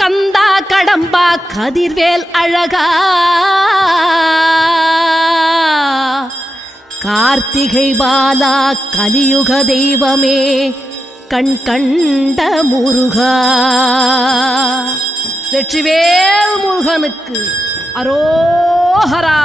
கந்தா கடம்பா கதிர்வேல் அழகா கார்த்திகை பாலா கலியுக தெய்வமே கண் கண்ட முருகா. வெற்றிவேல் முருகனுக்கு அரோஹரா.